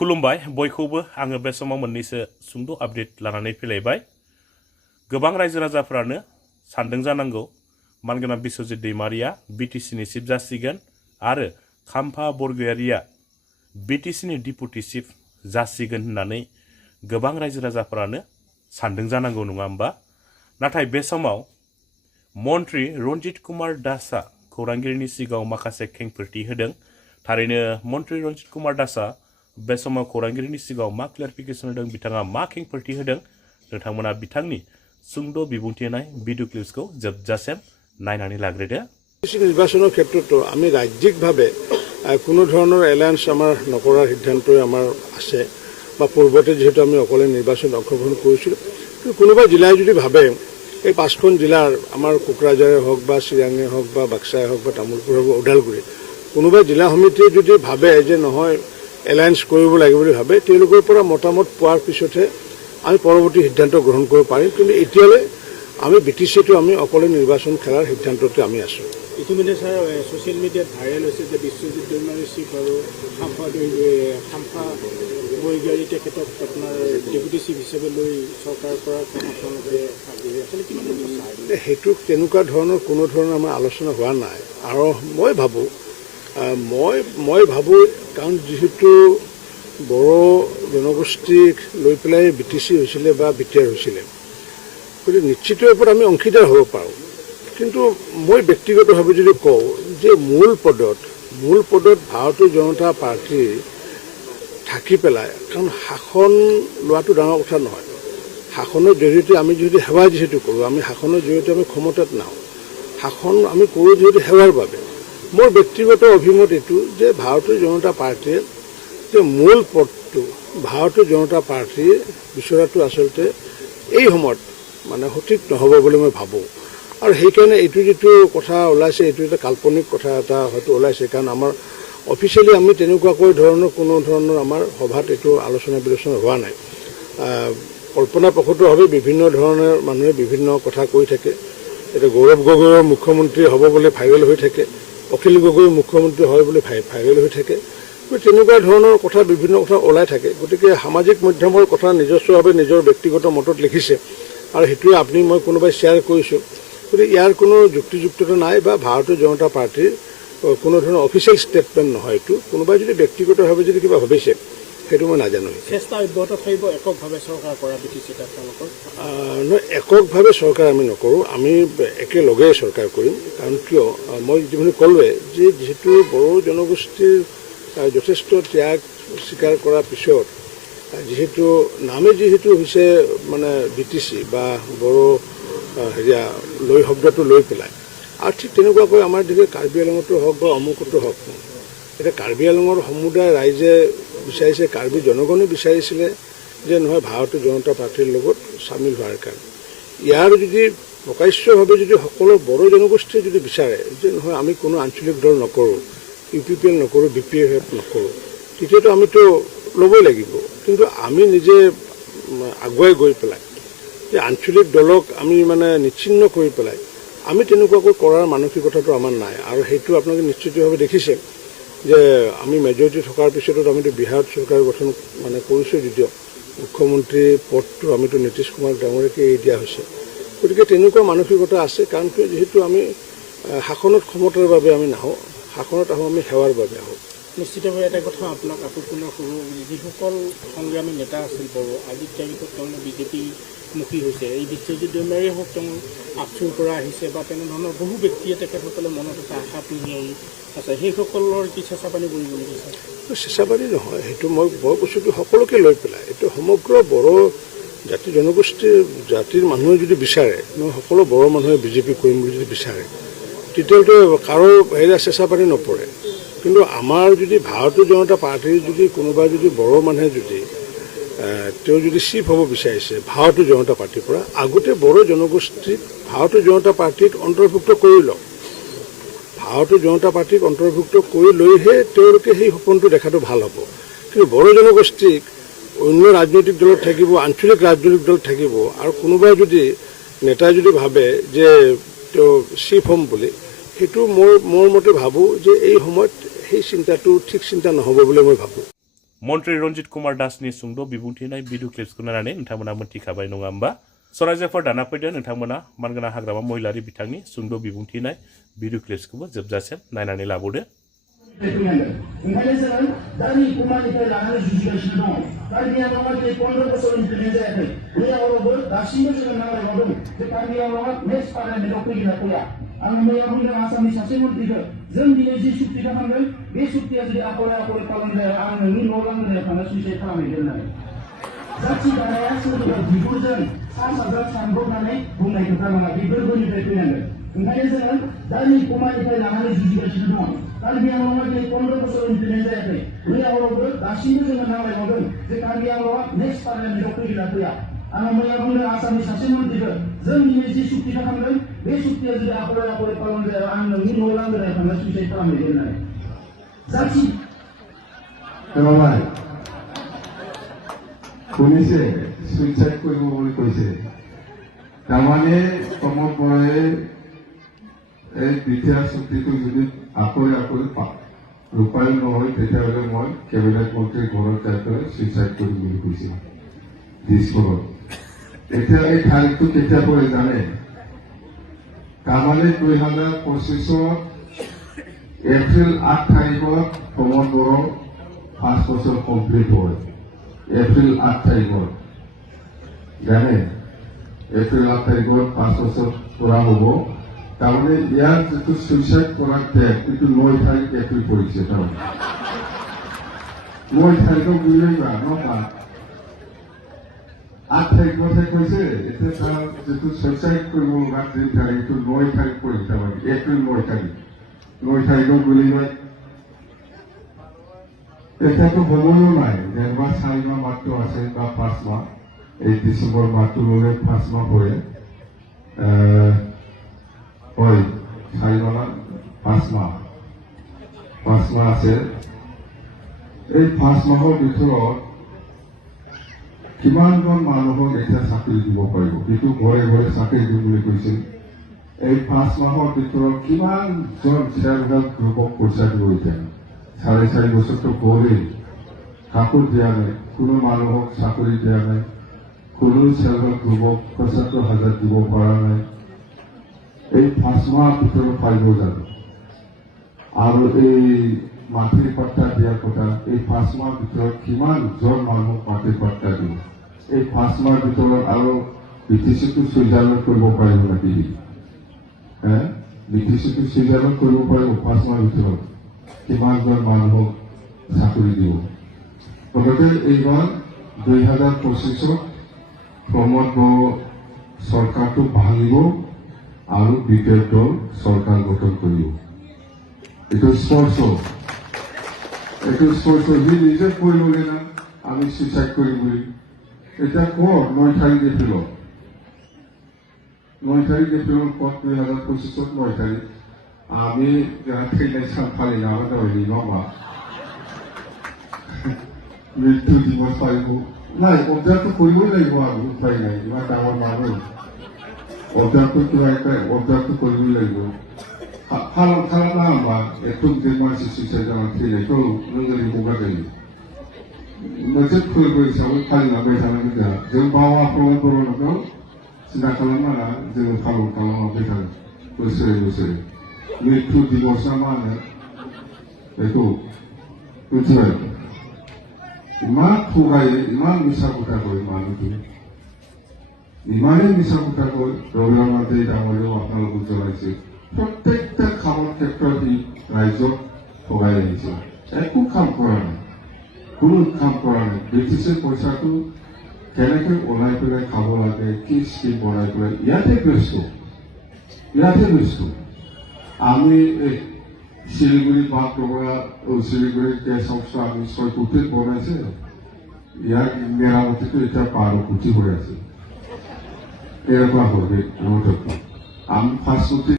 खुलुमबाय बयखौबो आङो बे समाव मोननैसो सुंद' आपडेट लानानै फैलायबाय। गोबां रायजो राजाफ्रानो सानदों जानांगौ मानगोनां बिस्वजित दैमारिया बिटिसिनि चिफ जासिगोन आरो खाम्फा बरगयारिया बिटिसिनि डिपुटि चिफ जासिगोन होननानै गोबां रायजो राजाफ्रानो सानदों जानांगौ नङा होमबा। नाथाय बे समाव मन्त्रि रन्जित कुमार दासआ खौरांगिरिनि सिगाङाव माखासे खेंफोरथि होदों। थारैनो मन्त्रि रन्जित कुमार दासआ बे समाव खौरांगिरिनि सिगाङाव मा क्लियारिफिकेसन होदों, बिथाङा मा खेंफोरथि होदों, नोंथांमोना बिथांनि सुंद' बिबुंथि होनाय भिडिअ क्लिप्सखौ जोबजासिम नायनानै लाग्रोदो। নিৰ্বাচনৰ ক্ষেত্ৰতো আমি ৰাজ্যিকভাৱে কোনো ধৰণৰ এলায়েন্স আমাৰ নকৰাৰ সিদ্ধান্তই আমাৰ আছে বা পূৰ্বতে যিহেতু আমি অকলে নিৰ্বাচনত অংশগ্ৰহণ কৰিছিলোঁ। কিন্তু কোনোবা জিলাই যদি ভাবে এই 5খন জিলাৰ আমাৰ কোকৰাঝাৰে হওক বা চিৰাঙে হওক বা বাক্সাই হওক বা তামোলপুৰ হওক ওদালগুৰি কোনোবা জিলা সমিতিয়ে যদি ভাবে যে নহয় এলায়েন্স কৰিব লাগিব বুলি ভাবে, তেওঁলোকৰ পৰা মতামত পোৱাৰ পিছতহে আমি পৰৱৰ্তী সিদ্ধান্ত গ্ৰহণ কৰিব পাৰিম। কিন্তু এতিয়ালৈ আমি বিটিচিটো আমি অকলে নিৰ্বাচন খেলাৰ সিদ্ধান্ততে আমি আছোঁ। ইতিমধ্যে ছাৰ ছ'চিয়েল মিডিয়াত ভাইৰেল হৈছে যে বিশ্বজিৎ দৈমাৰী চিফ আৰু খাম্ফা বৰগয়াৰী তেখেতক আপোনাৰ ডেপুটি চিফ হিচাপে লৈ চৰকাৰৰ পৰা সেইটো তেনেকুৱা ধৰণৰ কোনো ধৰণৰ আমাৰ আলোচনা হোৱা নাই। আৰু মই ভাবোঁ কাৰণ যিহেতু বড়ো জনগোষ্ঠীক লৈ পেলাই বিটিচি হৈছিলে বা বিটিআৰ হৈছিলে, গতিকে নিশ্চিত ৰূপত আমি অংশীদাৰ হ'ব পাৰোঁ। কিন্তু মই ব্যক্তিগতভাৱে যদি কওঁ যে মূল পদত ভাৰতীয় জনতা পাৰ্টীৰ থাকি পেলাই, কাৰণ শাসন লোৱাটো ডাঙৰ কথা নহয়। শাসনৰ জৰিয়তে আমি যদি সেৱা যিহেতু কৰোঁ, আমি শাসনৰ জৰিয়তে আমি ক্ষমতাত নাহোঁ, শাসন আমি কৰোঁ যিহেতু সেৱাৰ বাবে। মোৰ ব্যক্তিগত অভিমত এইটো যে ভাৰতীয় জনতা পাৰ্টীয়ে যে মূল পদটো ভাৰতীয় জনতা পাৰ্টীয়ে বিচৰাটো আচলতে এই সময়ত মানে সঠিক নহ'ব বুলি মই ভাবোঁ। আৰু সেইকাৰণে এইটো যিটো কথা ওলাইছে, এইটো এটা কাল্পনিক কথা এটা হয়তো ওলাইছে, কাৰণ আমাৰ অফিচিয়েলি আমি তেনেকুৱাকৈ কোনো ধৰণৰ আমাৰ সভাত এইটো আলোচনা বিলোচনা হোৱা নাই। কল্পনাপ্ৰসূতভাৱে বিভিন্ন ধৰণৰ মানুহে বিভিন্ন কথা কৈ থাকে। এতিয়া গৌৰৱ গগৈৰ মুখ্যমন্ত্ৰী হ'ব বুলি ভাইৰেল হৈ থাকে, অখিল গগৈ মুখ্যমন্ত্ৰী হয় বুলি ভাইৰেল হৈ থাকে। তেনেকুৱা ধৰণৰ কথা বিভিন্ন কথা ওলাই থাকে। গতিকে সামাজিক মাধ্যমৰ কথা নিজস্বভাৱে নিজৰ ব্যক্তিগত মতত লিখিছে আৰু সেইটোৱে আপুনি মই কোনোবাই শ্বেয়াৰ কৰিছোঁ। গতিকে ইয়াৰ কোনো যুক্তিযুক্ততা নাই বা ভাৰতীয় জনতা পাৰ্টীৰ কোনো ধৰণৰ অফিচিয়েল ষ্টেটমেণ্ট নহয় এইটো। কোনোবাই যদি ব্যক্তিগতভাৱে যদি কিবা ভাবিছে সেইটো মই নাজানো। চেষ্টা অব্যাহত থাকিব এককভাৱে চৰকাৰ কৰা বিটিচি নহয়, এককভাৱে চৰকাৰ আমি নকৰোঁ, আমি একেলগে চৰকাৰ কৰিম। কাৰণ কিয় মই যিখিনি ক'লোৱে যে যিহেতু বড়ো জনগোষ্ঠীৰ যথেষ্ট ত্যাগ স্বীকাৰ কৰাৰ পিছত যিহেতু যিহেতু হৈছে মানে বিটিচি বা বড়ো শব্দটো লৈ পেলাই, আৰু ঠিক তেনেকুৱাকৈ আমাৰ দিকে কাৰ্বি আংলঙতো হওক বা অমুকতো হওক, এতিয়া কাৰ্বি আংলঙৰ সমুদায় ৰাইজে বিচাৰিছে, কাৰ্বি জনগণে বিচাৰিছিলে যে নহয় ভাৰতীয় জনতা পাৰ্টীৰ লগত চামিল হোৱাৰ কাৰণে। ইয়াৰ যদি প্ৰকাশ্যভাৱে যদি সকলো বড়ো জনগোষ্ঠীয়ে যদি বিচাৰে যে নহয় আমি কোনো আঞ্চলিক দল নকৰোঁ, UPPL নকৰোঁ, BPF নকৰোঁ, তেতিয়াতো আমিতো ল'বই লাগিব। কিন্তু আমি নিজে আগুৱাই গৈ পেলাই যে আঞ্চলিক দলক আমি মানে নিচ্ছিন্ন কৰি পেলাই আমি তেনেকুৱাকৈ কৰাৰ মানসিকতাটো আমাৰ নাই। আৰু সেইটো আপোনালোকে নিশ্চিতভাৱে দেখিছে যে আমি মেজৰিটি থকাৰ পিছতো আমিতো বিহাৰত চৰকাৰ গঠন মানে কৰিছোঁ, যদিও মুখ্যমন্ত্ৰী পদটো আমিতো নীতিশ কুমাৰ ডাঙৰীয়াকে এৰি দিয়া হৈছে। গতিকে তেনেকুৱা মানসিকতা আছে। কাৰণ যিহেতু আমি শাসনত ক্ষমতাৰ বাবে আমি নাহোঁ, শাসনত আহোঁ আমি সেৱাৰ বাবে আহোঁ। নিশ্চিতভাৱে এটা কথা আপোনাক আকৰ্ষণ কৰোঁ, যিসকল সংগ্ৰামী নেতা আছিল বড়ো, আজিৰ তাৰিখত তেওঁলোক বিজেপিমুখী হৈছে। এই বিশ্বজিৎ দৈমাৰীয়ে হওক, তেওঁ আপচুৰ পৰা আহিছে বা তেনেধৰণৰ বহু ব্যক্তিয়ে তেখেতসকলে মনত এটা আশা পুহিয়াই আছে। সেইসকলৰ কি চেঁচা পানী কৰিব লাগিছে? চেঁচা পানী নহয়, সেইটো মই বস্তুটো সকলোকে লৈ পেলাই এইটো সমগ্ৰ বড়ো জাতিৰ মানুহে যদি বিচাৰে, সকলো বড়ো মানুহে বিজেপি কৰিম বুলি যদি বিচাৰে, তেতিয়াহ'লে কাৰো চেঁচা পানী নপৰে। কিন্তু আমাৰ যদি ভাৰতীয় জনতা পাৰ্টীৰ যদি কোনোবা যদি বড়ো মানুহে যদি তেওঁ যদি চিফ হ'ব বিচাৰিছে ভাৰতীয় জনতা পাৰ্টীৰ পৰা, আগতে বড়ো জনগোষ্ঠীক ভাৰতীয় জনতা পাৰ্টীত অন্তৰ্ভুক্ত কৰি লওক। ভাৰতীয় জনতা পাৰ্টীক অন্তৰ্ভুক্ত কৰি লৈহে তেওঁলোকে সেই সপোনটো দেখাটো ভাল হ'ব। কিন্তু বড়ো জনগোষ্ঠীক অন্য ৰাজনৈতিক দলত থাকিব, আঞ্চলিক ৰাজনৈতিক দলত থাকিব, আৰু কোনোবাই যদি নেতাই যদি ভাবে যে তেওঁ চিফ হ'ম বুলি, সেইটো মোৰ মতে ভাবোঁ যে এই সময়ত সেই চিন্তাটো ঠিক চিন্তা নহ'ব বুলি মই ভাবোঁ। मन्त्रि रन्जित कुमार दासनि सुंद' बिबुंथिनाय भिडिअ क्लिप्सखौ नायनानै नोंथांमोना मोनथिखाबाय नङा होमबा स' रायजोफोर दाना फैदो नोंथांमोना मानगोनां हाग्रामा महिलारि बिथांनि सुंद' बिबुंथिनाय भिडिअ क्लिप्सखौबो जोबजासिम नायनानै लाबोदो ओंखायनो जोङो दानि कुमारनिफ्राय लानानै जुजिगासिनो दङ कार्बि आंलंआ जे 15 बोसोर इमप्लिमेन्ट जायाखै बे आवरावबो दासिमबो जोङो नांलायबावदों जे कार्बि आंलंआ नेक्स्ट पार्लामेन्टआव फैगोन ना फैया आङो मैया बुंदों आसामनि सासे मन्थ्रिखौ जों दिनै जि सुक्ति खालामदों बे सुक्तिया जुदि आखले आखले पालन जाया आं नोंनि न' लांगोनायाव थांना सुइसाइड खालामहैगोन होननानै जाथि दानाया सोरनिबा बिगुरजों सा साज्रां सानब्रबनानै बुंनाय खोथा नङा बे गोरबोनिफ्राय फैनांगोन ओंखायनो जोङो दानि कुमारनिफ्राय लानानै जुजिगासिनो दङ कार्बि आंलंआ जे 15 बोसोर इमप्लिमेन्ट जायाखै बे आवरावबो दासिमबो जोङो नांलायबावदों जे कार्बि आंलंआ नेक्स्ट पार्लामेन्टआव फैगोन ना फैया आङो मैया बुंदों आसामनि सासे मन्थ्रिखौ जों दिनै जि सुक्ति खालामदों बे सुक्तिया जुदि आखले आखले पालन जाया आं नोंनि न' लांगोनायाव थांना सुइसाइड खालामहैगोन होननानै जाथि खोनाबाय শুনিছে সুইচাইড কৰিব বুলি কৈছে তাৰমানে প্ৰমোদ বৰাই এই দ্বিতীয় চুক্তিটো যদি আকলে ৰূপায়ণ নহয় তেতিয়াহ'লে মই কেবিনেট মন্ত্ৰীৰ ঘৰত যাই পেলাই সুইচাইড কৰিম বুলি কৈছে দিছপুৰত এতিয়া এই তাৰিখটো কেতিয়া পৰে জানে তাৰমানে 2025 এপ্ৰিল 8 তাৰিখত প্ৰমোদ বড়ো 5 বছৰ কমপ্লিট হয় এপ্ৰিল 8 তাৰিখত জানে এপ্ৰিল 8 তাৰিখত 5 বছৰ পুৰা হ'ব তাৰমানে ইয়াৰ যিটো সুইচাইড কৰাৰ ডেট এইটো 9 তাৰিখ এপ্ৰিল পৰিছে তাৰমানে 9 তাৰিখত বুলিবা নকা 8 তাৰিখতহে কৈছে এতিয়া তাৰ যিটো সুইচাইড কৰিব লগা দিন তাৰিখটো 9 তাৰিখ পৰিছে তাৰমানে এপ্ৰিল 9 তাৰিখত বুলিবা এতিয়াতো সময়ো নাই যেনিবা 4 মাহ মাত্ৰ আছে বা 5 মাহ এই ডিচেম্বৰ মাহটো ল'লে 5 মাহ পৰে হয় 4 মাহ 5 মাহ আছে এই 5 মাহৰ ভিতৰত কিমানজন মানুহক এতিয়া চাকৰি দিব পাৰিব সেইটো ঘৰে ঘৰে চাকৰি দিম বুলি কৈছিল এই 5 মাহৰ ভিতৰত কিমানজন চেল্ফ হেল্প গ্ৰুপক পইচা দিব এতিয়া 4.5 বছৰটো গ'লেই কাকো দিয়া নাই কোনো মানুহক চাকৰি দিয়া নাই কোনো চেল্ফ হেল্প গ্ৰুপক 75,000 দিব পৰা নাই এই 5 মাহৰ ভিতৰত পাৰিব জানো আৰু এই মাটিৰ পাট্টা দিয়াৰ কথা এই 5 মাহৰ ভিতৰত কিমানজন মানুহক মাটিৰ পাট্টা দিব এই 5 মাহৰ ভিতৰত আৰু বিটিচিটো চুইজাৰলেণ্ড কৰিব পাৰিব নেকি বিটিচিটো চুইজাৰলেণ্ড কৰিব পাৰিব 5 মাহৰ ভিতৰত কিমানজন মানুহক চাকৰি দিব লগতে এইবাৰ 2025 প্ৰমোদ বড়ো চৰকাৰটো ভাঙিব আৰু বিজেপি দল চৰকাৰ গঠন কৰিব এইটো স্পষ্ট সি নিজে কৈ ল'লে না আমি চুইচাইড কৰিম বুলি এতিয়া ক'ত 9 তাৰিখ এপ্ৰিলত ক'ত 2025 9 তাৰিখ আমি থৈনাय सानखालि लाबा जाबाय नङा होमबा मृत्यु दिवस पालिব নাই অবজাৰ্ভটো কৰিবই লাগিব আৰু উপায় নাই ইমান ডাঙৰ মানুহ অবজাৰ্ভটো কিবা এটা অবজাৰ্ভটো কৰিবই লাগিব খালামা होमबा एकदम जे मानसि सुइसाइड जानानै थैनायखौ नों ओरै हगार जायो मोनसे फोरबो हिसाबै फालिलांबाय थानांगोन जों बावा प्रमोद बर'खौ सिन्था खालामनाङा जोङो फालन खालामलांबाय थागोन बोसोरे मृत्यु दिवस ना मा होनो बेखौ मिथिबाय इमान थगायो इमान मिसा खोथा कয় মানুহটো ইমানেই মিছা কথা কয় ৰঘুৰাম দেৱ ডাঙৰীয়াও আপোনালোকক জনাইছে প্ৰত্যেকটা কামৰ ক্ষেত্ৰত সি ৰাইজক ঠগাই আহিছে একো কাম কৰা নাই কোনো কাম কৰা নাই ব্ৰিটিছে পইচাটো কেনেকৈ ওলাই পেলাই খাব লাগে কি স্কিম বনাই পেলাই ইয়াতে ব্যস্ত আমি শিলিগুড়ি বাট ডগৰা শিলিগুড়িৰ গেছ হাউচটো আমি 6 কোটিত বনাইছে ইয়াৰ মেৰামতিটো এতিয়া 12 কোটি হৈ আছে এনেকুৱা হয় আমি 5 কোটি